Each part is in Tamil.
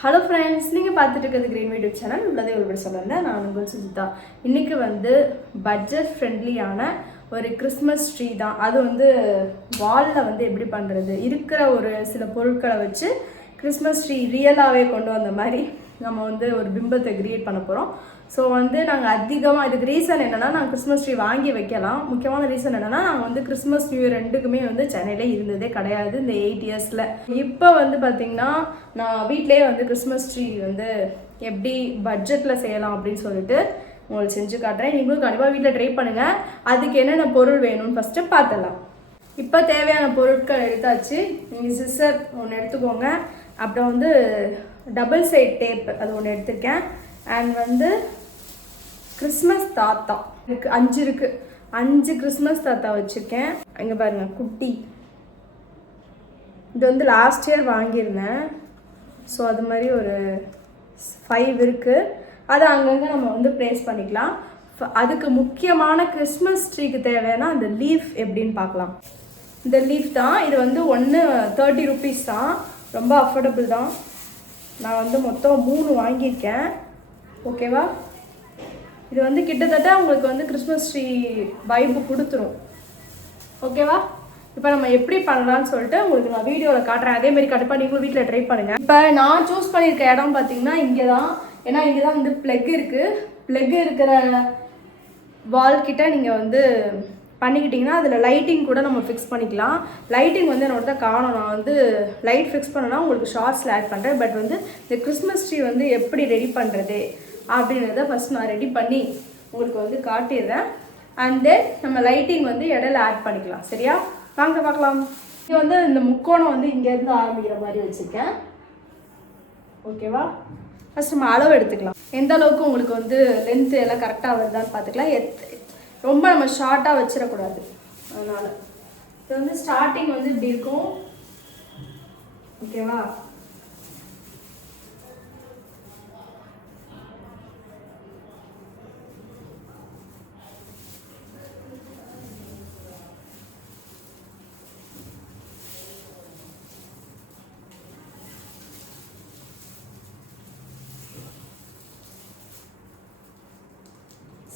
ஹலோ ஃப்ரெண்ட்ஸ் நீங்கள் பார்த்துட்டு இருக்கிறது கிரீன் யூடியூப் சேனல் உள்ளதே ஒரு சொல்லுங்க நான் உங்கள் சுஜிதா. இன்றைக்கி வந்து பட்ஜெட் ஃப்ரெண்ட்லியான ஒரு கிறிஸ்மஸ் ட்ரீ தான். அது வந்து வாலில் வந்து எப்படி பண்ணுறது இருக்கிற ஒரு சில பொருட்களை வச்சு கிறிஸ்மஸ் ட்ரீ ரியலாகவே கொண்டு வந்த மாதிரி நம்ம வந்து ஒரு பிம்பத்தை கிரியேட் பண்ண போகிறோம் ஸோ வந்து நாங்கள் அதிகமாக இதுக்கு ரீசன் என்னென்னா நாங்கள் கிறிஸ்மஸ் ட்ரீ வாங்கி வைக்கலாம். முக்கியமான ரீசன் என்னென்னா நாங்கள் வந்து கிறிஸ்மஸ் நியூ இயர் ரெண்டுக்குமே வந்து சென்னையில் இருந்ததே கிடையாது இந்த எயிட் இயர்ஸில் இப்போ வந்து பார்த்திங்கன்னா நான் வீட்டிலேயே வந்து கிறிஸ்மஸ் ட்ரீ வந்து எப்படி பட்ஜெட்டில் செய்யலாம் அப்படின்னு சொல்லிட்டு உங்களுக்கு செஞ்சு காட்டுறேன். நீங்களும் கண்டிப்பாக வீட்டில் ட்ரை பண்ணுங்கள் அதுக்கு என்னென்ன பொருள் வேணும்னு ஃபஸ்ட்டு பார்த்துடலாம். இப்போ தேவையான பொருட்கள் எடுத்தாச்சு. நீங்கள் சிஸ்டர் ஒன்று எடுத்துக்கோங்க. அப்புறம் வந்து டபுள் சைட் டேப் அது ஒன்று எடுத்திருக்கேன். அண்ட் வந்து கிறிஸ்மஸ் தாத்தா. இருக்கு அஞ்சு இருக்குது அஞ்சு கிறிஸ்மஸ் தாத்தா வச்சுருக்கேன். இங்கே பாருங்கள் குட்டி. இது வந்து லாஸ்ட் இயர் வாங்கியிருந்தேன். ஸோ அது மாதிரி ஒரு ஃபைவ் இருக்குது அதை அங்கங்கே நம்ம வந்து ப்ளேஸ் பண்ணிக்கலாம். ஃப- அதுக்கு முக்கியமான கிறிஸ்மஸ் ட்ரீக்கு தேவையான அந்த லீஃப் எப்படின்னு பார்க்கலாம். இந்த லீஃப் தான். இது வந்து ஒன்று தேர்ட்டி ருபீஸ் தான். ரொம்ப அஃபோர்டபுள் தான். நான் வந்து மொத்தம் மூணு வாங்கியிருக்கேன். ஓகேவா? இது வந்து கிட்டத்தட்ட உங்களுக்கு வந்து கிறிஸ்மஸ் ட்ரீ வைப்பு கொடுத்துரும். ஓகேவா? இப்போ நம்ம எப்படி பண்ணலாம்னு சொல்லிட்டு உங்களுக்கு நான் வீடியோவில் காட்டுறேன். அதே மாதிரி கண்டிப்பாக நீங்களும் வீட்டில் ட்ரை பண்ணுங்கள் இப்போ நான் சூஸ் பண்ணியிருக்க இடம் பார்த்தீங்கன்னா இங்கே தான் ஏன்னா இங்கே தான் வந்து ப்ளக் இருக்குது ப்ளக் இருக்கிற வால் கிட்ட நீங்கள் வந்து பண்ணிக்கிட்டிங்கன்னா அதில் லைட்டிங் கூட நம்ம ஃபிக்ஸ் பண்ணிக்கலாம். லைட்டிங் வந்து என்னோட தான் காணும். நான் வந்து லைட் ஃபிக்ஸ் பண்ணனா உங்களுக்கு ஷார்ட்ஸில் ஆட் பண்ணுறேன் பட் வந்து இந்த கிறிஸ்மஸ் ட்ரீ வந்து எப்படி ரெடி பண்ணுறது அப்படின்றத ஃபஸ்ட் நான் ரெடி பண்ணி உங்களுக்கு வந்து காட்டிடுறேன். அண்ட் தென் நம்ம லைட்டிங் வந்து இடையில ஆட் பண்ணிக்கலாம். சரியா? வாங்க பார்க்கலாம். இது வந்து இந்த முக்கோணம் வந்து இங்கேருந்து ஆரம்பிக்கிற மாதிரி வச்சுருக்கேன். ஓகேவா ஃபஸ்ட் நம்ம அளவு எடுத்துக்கலாம். எந்த அளவுக்கு உங்களுக்கு வந்து லென்த்து எல்லாம் கரெக்டாக வருதான்னு பார்த்துக்கலாம். எத் ரொம்ப நம்ம ஷார்ட்டாக வச்சிடக்கூடாது. அதனால். இது வந்து ஸ்டார்டிங் வந்து இப்படி இருக்கும். ஓகேவா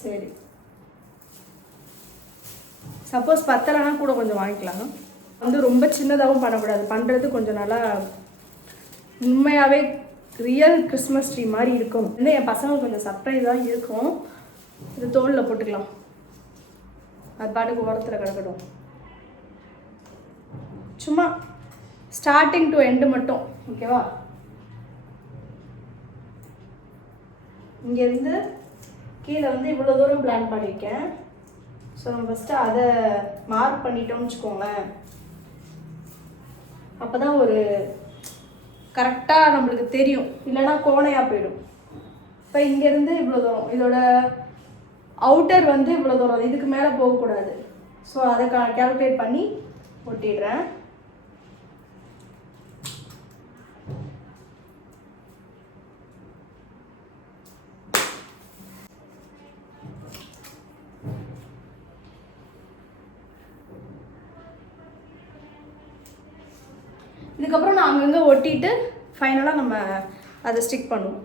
சரி. சப்போஸ் பத்தலைன்னா கூட கொஞ்சம் வாங்கிக்கலாம். வந்து ரொம்ப சின்னதாகவும் பண்ணக்கூடாது. பண்ணுறது கொஞ்சம் நல்லா உண்மையாகவே ரியல் கிறிஸ்மஸ் ட்ரீ மாதிரி இருக்கும். வந்து என் பசங்களுக்கு கொஞ்சம் சர்ப்ரைஸாக இருக்கும். இது தோலில் போட்டுக்கலாம். அது பாட்டுக்கு உரத்தில் கிடக்கட்டும். சும்மா ஸ்டார்டிங் டு எண்டு மட்டும் ஓகேவா இங்கேருந்து கீழே வந்து இவ்வளோ தூரம் பிளான் பண்ணியிருக்கேன் ஸோ நம்ம ஃபஸ்ட்டு அதை மார்க் பண்ணிட்டோம்னு வச்சுக்கோங்களேன். அப்போ தான் ஒரு கரெக்டாக நம்மளுக்கு தெரியும். இல்லைன்னா கோணையாக போயிடும். இப்போ இங்கேருந்து இவ்வளோ தூரம். இதோட அவுட்டர் வந்து இவ்வளோ தூரம். இதுக்கு மேலே போகக்கூடாது. ஸோ அதை கால்குலேட் பண்ணி ஒட்டிடுறேன். அதுக்கப்புறம் நான் அங்கங்கே ஒட்டிட்டு ஃபைனலாக நம்ம அதை ஸ்டிக் பண்ணுவோம்.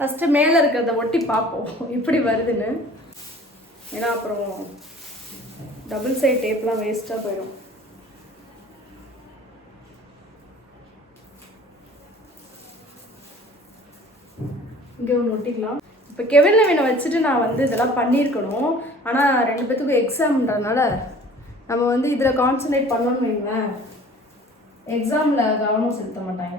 ஃபஸ்ட்டு மேலே இருக்கிறத ஒட்டி பார்ப்போம். எப்படி வருதுன்னு. ஏன்னா அப்புறம் டபுள் சைட் டேப்லாம் வேஸ்ட்டாக போயிடும் இங்கே ஒன்று ஒட்டிக்கலாம். இப்போ கெவின் வேணை வச்சுட்டு நான் வந்து இதெல்லாம் பண்ணியிருக்கணும். ஆனால் ரெண்டு பேத்துக்கும் எக்ஸாம்ன்றதுனால நம்ம வந்து இதில் கான்சன்ட்ரேட் பண்ணணும் வைங்களேன். எக்ஸாமில் கவனம் செலுத்த மாட்டாங்க.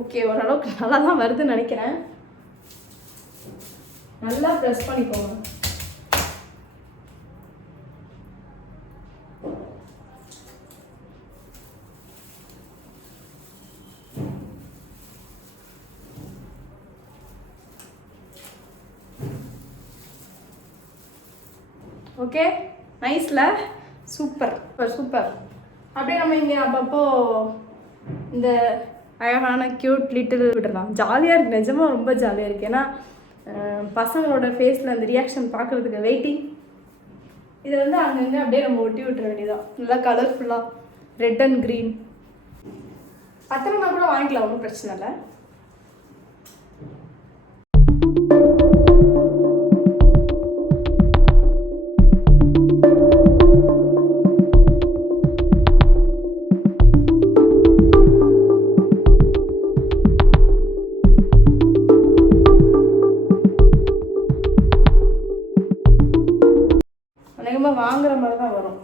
ஓகே ஓரளவுக்கு நல்லா தான் வருதுன்னு நினைக்கிறேன். நல்லா ப்ரெஸ் பண்ணிக்கோங்க. ஓகே நைஸ்ல சூப்பர் சூப்பர் சூப்பர் அப்படியே நம்ம இங்கே அப்பப்போ இந்த அழகான க்யூட் லிட்டில் விடலாம் ஜாலியாக இருக்கு. நிஜமாக ரொம்ப ஜாலியாக இருக்கு. ஏன்னா பசங்களோட ஃபேஸில் அந்த ரியாக்ஷன் பார்க்குறதுக்கு வெயிட்டிங் இதை வந்து அங்கங்கே அப்படியே நம்ம ஒட்டி விட்டுற வேண்டியதான் நல்லா கலர்ஃபுல்லாக ரெட் அண்ட் க்ரீன் பத்திரம்னா கூட வாங்கிக்கலாம் ஒன்றும் பிரச்சனை இல்லை. அதிகமாக வாங்குற மாதிரி தான் வரும்.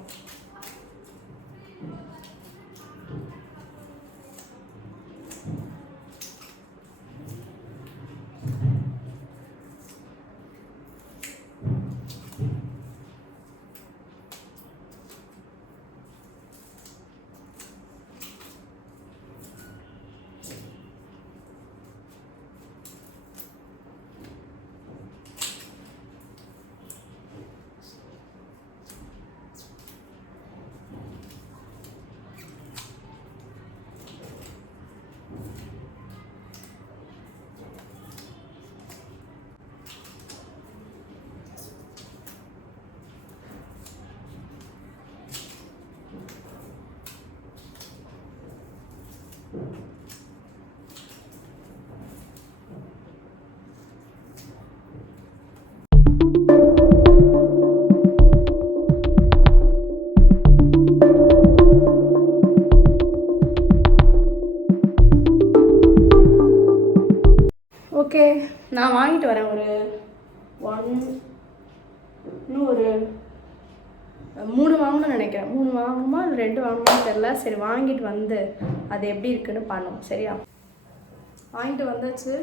நான் வாங்கிட்டு வரேன் ஒரு ஒன் இன்னும் ஒரு மூணு வாங்கணும்னு நினைக்கிறேன். மூணு வாங்கணுமா அது ரெண்டு வாங்கணும்னு தெரில சரி வாங்கிட்டு வந்து அது எப்படி இருக்குன்னு பண்ணும் சரியா? வாங்கிட்டு வந்தாச்சு.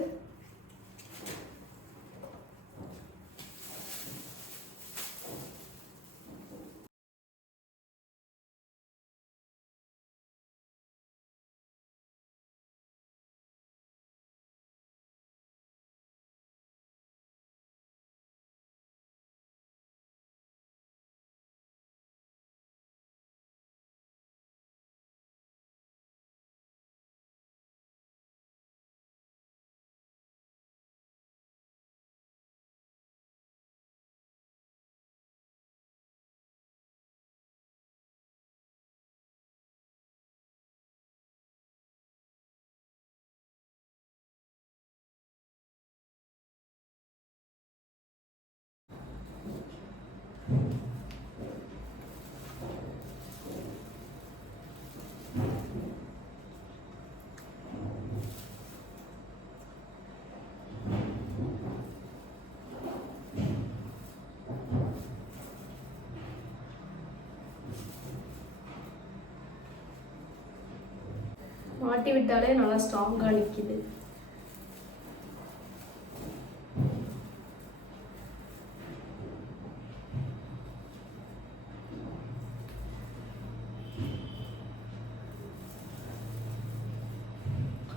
தட்டி விட்டாலே நல்லா ஸ்ட்ராங்காக நிற்கிது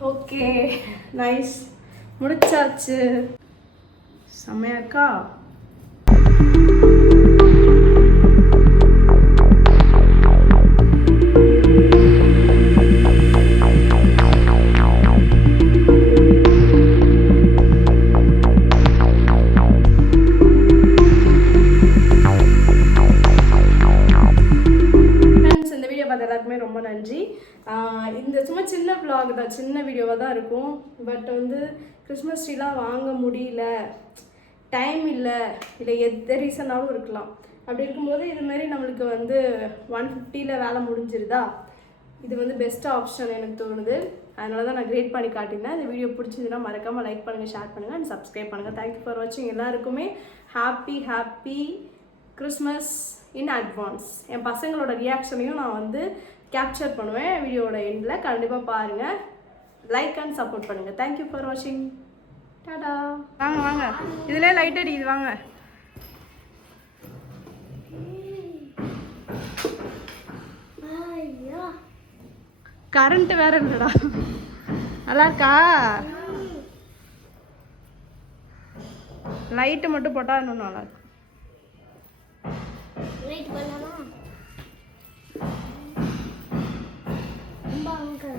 ஓகே நைஸ் முடிச்சாச்சு. செம்மையா இருக்கா? பட் வந்து கிறிஸ்மஸ் ட்ரீலாம் வாங்க முடியல. டைம் இல்லை. இல்லை எந்த ரீசனாலும் இருக்கலாம். அப்படி இருக்கும்போது இது மாதிரி நம்மளுக்கு வந்து ஒன் ஃபிஃப்டியில் வேலை முடிஞ்சிருதா? இது வந்து பெஸ்ட் ஆப்ஷன் எனக்கு தோணுது. அதனால தான் நான் கிரேட் பண்ணி காட்டியிருந்தேன். இந்த வீடியோ பிடிச்சிருந்துன்னா மறக்காமல் லைக் பண்ணுங்கள் ஷேர் பண்ணுங்கள் அண்ட் சப்ஸ்கிரைப் பண்ணுங்கள் தேங்க்யூ ஃபார் வாட்சிங் எல்லாருக்குமே happy happy Christmas in advance என் பசங்களோட ரியாக்ஷனையும் நான் வந்து கேப்சர் பண்ணுவேன். வீடியோவோட எண்டில் கண்டிப்பாக பாருங்கள் லைக் அண்ட் சப்போர்ட் பண்ணுங்கள் தேங்க்யூ ஃபார் வாட்சிங் டாடா வாங்க வாங்க. இதுலேயே லைட் அடிக்குது வாங்க. ஐயா கரண்ட் வேற இல்லடா நல்லா இருக்கா? லைட்டு மட்டும் போட்டால் இன்னும் நல்லா இருக்கும். பண்ணலாமா? ரொம்ப அங்கே.